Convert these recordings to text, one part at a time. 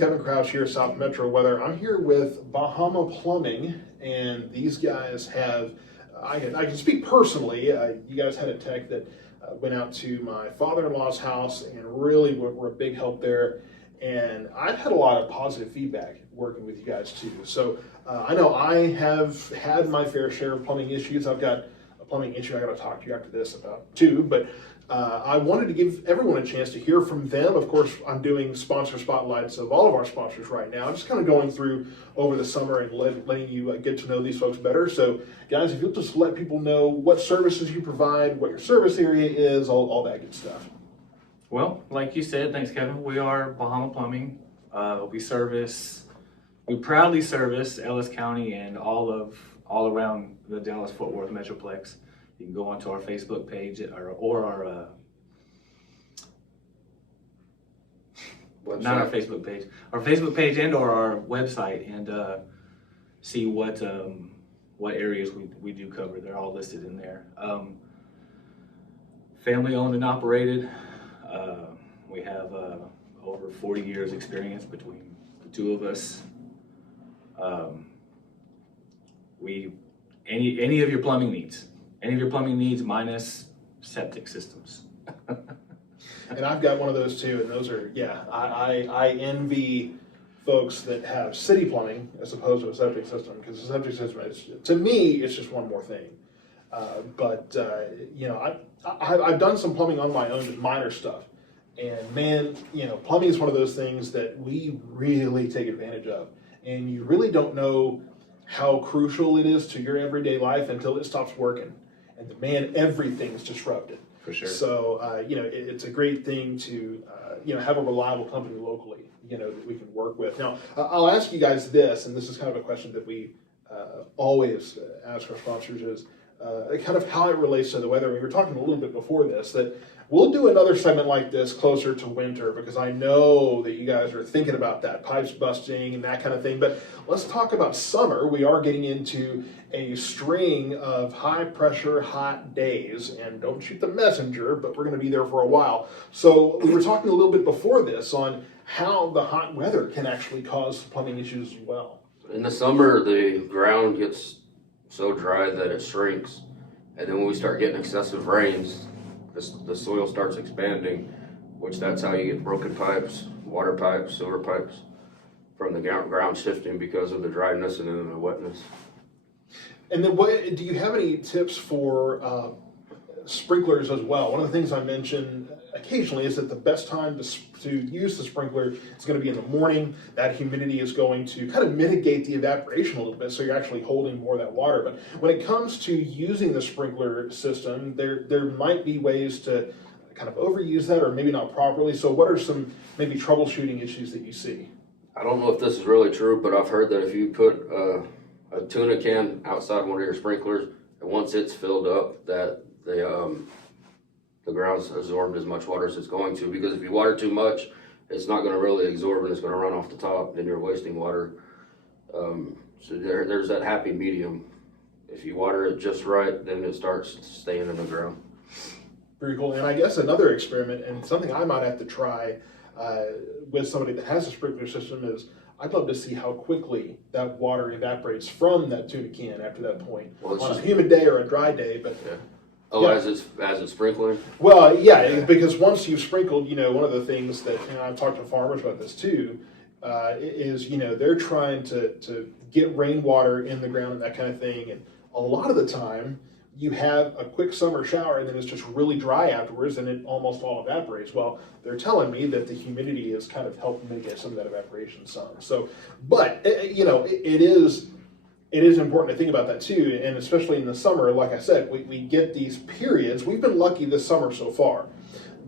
Kevin Crouch here, South Metro Weather. I'm here with Bahama Plumbing, and these guys have, I can speak personally, you guys had a tech that went out to my father-in-law's house and really were a big help there. And I've had a lot of positive feedback working with you guys too. So I know I have had my fair share of plumbing issues. I've got a plumbing issue I got to talk to you after this about too, but I wanted to give everyone a chance to hear from them. Of course, I'm doing sponsor spotlights of all of our sponsors right now. Just kind of going through over the summer and letting you get to know these folks better. So guys, if you'll just let people know what services you provide, what your service area is, all that good stuff. Well, like you said, thanks Kevin, we are Bahama Plumbing. We proudly service Ellis County and all around the Dallas-Fort Worth Metroplex. You can go onto our Facebook page or our not our Facebook page, our Facebook page and or our website, and see what areas we do cover. They're all listed in there. Family owned and operated. We have over 40 years experience between the two of us. Any of your plumbing needs minus septic systems. And I've got one of those too, and those are, yeah, I envy folks that have city plumbing as opposed to a septic system, because the septic system is, to me, it's just one more thing. You know, I've done some plumbing on my own, just minor stuff. And man, you know, plumbing is one of those things that we really take advantage of. And you really don't know how crucial it is to your everyday life until it stops working. And man, everything's disrupted. For sure. So, you know, it's a great thing to, you know, have a reliable company locally, you know, that we can work with. Now, I'll ask you guys this, and this is kind of a question that we always ask our sponsors, is kind of how it relates to the weather. We were talking a little bit before this, that we'll do another segment like this closer to winter, because I know that you guys are thinking about that, pipes busting and that kind of thing. But let's talk about summer. We are getting into a string of high pressure, hot days, and don't shoot the messenger, but we're going to be there for a while. So we were talking a little bit before this on how the hot weather can actually cause plumbing issues as well. In the summer, the ground gets so dry that it shrinks, and then when we start getting excessive rains, the soil starts expanding, which that's how you get broken pipes, water pipes, sewer pipes, from the ground shifting because of the dryness and then the wetness. And then do you have any tips for sprinklers as well? One of the things I mentioned occasionally is that the best time to use the sprinkler is going to be in the morning. That humidity is going to kind of mitigate the evaporation a little bit, so you're actually holding more of that water. But when it comes to using the sprinkler system, there might be ways to kind of overuse that, or maybe not properly. So what are some maybe troubleshooting issues that you see? I don't know if this is really true, but I've heard that if you put a tuna can outside one of your sprinklers, and once it's filled up, that the ground's absorbed as much water as it's going to, because if you water too much, it's not going to really absorb and it's going to run off the top, and you're wasting water. So there's that happy medium. If you water it just right, then it starts staying in the ground. Very cool. And I guess another experiment, and something I might have to try with somebody that has a sprinkler system, is I'd love to see how quickly that water evaporates from that tuna can after that point. Well, on a humid day or a dry day, but yeah. Oh, yeah. as it's sprinkling? Well, yeah, because once you've sprinkled, you know, one of the things that, and I've talked to farmers about this too, is, you know, they're trying to get rainwater in the ground and that kind of thing. And a lot of the time, you have a quick summer shower and then it's just really dry afterwards and it almost all evaporates. Well, they're telling me that the humidity is kind of helping mitigate some of that evaporation some. So, but, you know, it is important to think about that too, and especially in the summer, like I said, we get these periods. We've been lucky this summer so far,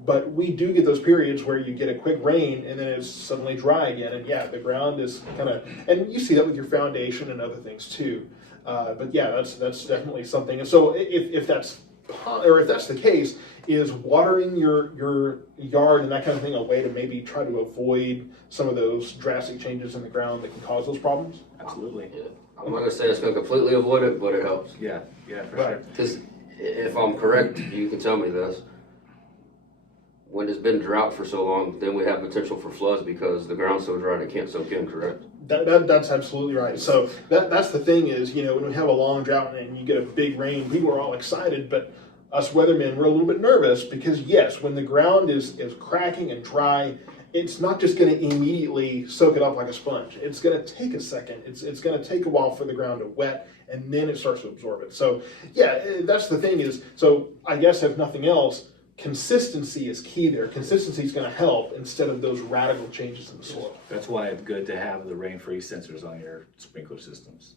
but we do get those periods where you get a quick rain and then it's suddenly dry again, and yeah, the ground is kind of, and you see that with your foundation and other things too. But yeah, that's definitely something. And so if that's the case, is watering your yard and that kind of thing a way to maybe try to avoid some of those drastic changes in the ground that can cause those problems? Absolutely. Yeah. I'm not going to say it's going to completely avoid it, but it helps. Yeah, for sure. Because if I'm correct, you can tell me this. when it's been drought for so long, then we have potential for floods because the ground's so dry and it can't soak in, correct? That's absolutely right. So that's the thing is, you know, when we have a long drought and you get a big rain, people are all excited, but us weathermen, we're a little bit nervous because yes, when the ground is cracking and dry, it's not just going to immediately soak it up like a sponge. It's going to take a second. It's going to take a while for the ground to wet, and then it starts to absorb it. So yeah, that's the thing is, so I guess if nothing else, consistency is key there. Consistency is going to help instead of those radical changes in the soil. That's why it's good to have the rain-freeze sensors on your sprinkler systems,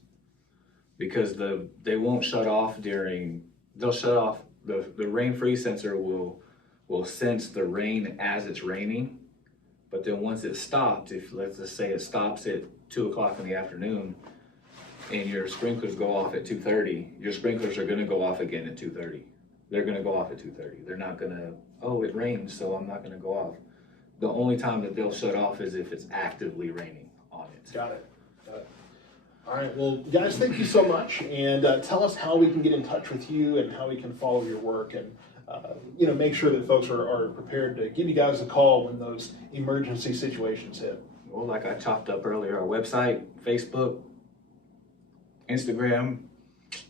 because they won't shut off they'll shut off, the rain-freeze sensor will sense the rain as it's raining, but then once it stops, if let's just say it stops at 2 o'clock in the afternoon and your sprinklers go off at 2:30, your sprinklers are going to go off again at 2:30. They're going to go off at 2:30. They're not going to, oh, it rained, so I'm not going to go off. The only time that they'll shut off is if it's actively raining on it. Got it. All right. Well, guys, thank you so much. And tell us how we can get in touch with you and how we can follow your work and, you know, make sure that folks are prepared to give you guys a call when those emergency situations hit. Well, like I chopped up earlier, our website, Facebook, Instagram,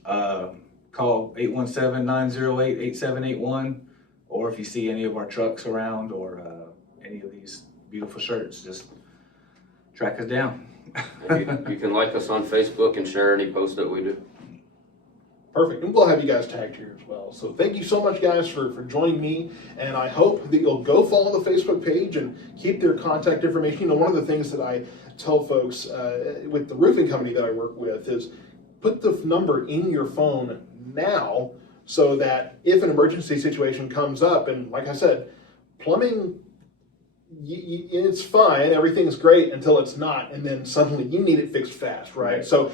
call 817-908-8781, or if you see any of our trucks around or any of these beautiful shirts, just track us down. You can like us on Facebook and share any posts that we do. Perfect. And we'll have you guys tagged here as well. So thank you so much, guys, for joining me. And I hope that you'll go follow the Facebook page and keep their contact information. You know, one of the things that I tell folks with the roofing company that I work with is put the number in your phone now so that if an emergency situation comes up, and like I said, plumbing, it's fine, everything's great until it's not, and then suddenly you need it fixed fast, right? So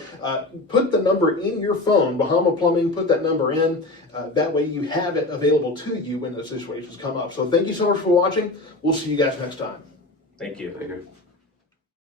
put the number in your phone, Bahama Plumbing, put that number in. That way you have it available to you when those situations come up. So thank you so much for watching. We'll see you guys next time. Thank you. Thank you.